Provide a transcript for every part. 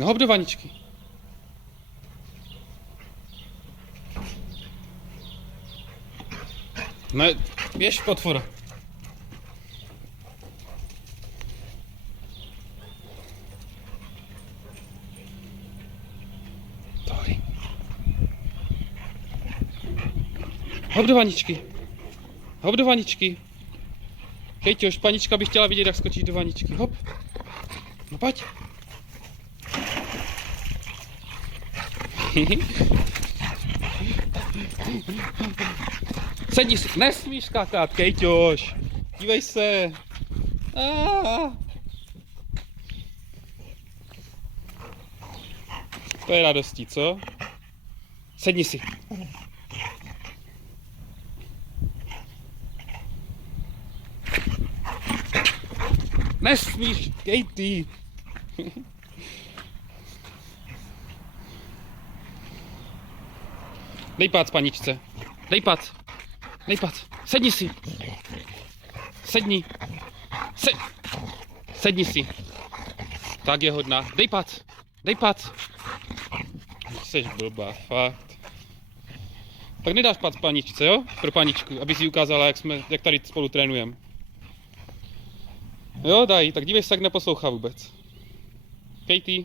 No hop do vaničky. No, běž pod fora. Tady. Hop do vaničky. Hop do vaničky. Kejťo, panička by chtěla vidět, jak skočíš do vaničky. Hop. No pojď. Sedni si, nesmíš skákat, Kejťoš. Dívej se. To je radostí, co? Sedni si. Nesmíš, Katie. Dej pád, paničce. Dej pád. Dej pád. Sedni si. Sedni. Sedni si. Tak je hodná. Dej pád. Dej pád. Jseš blbá, fakt. Tak nedáš pád paničce, jo? Pro paničku, aby si ukázala, jak tady spolu trénujeme. Jo, daj, tak dívej se, jak neposlouchá vůbec. Katie.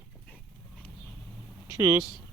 Čus.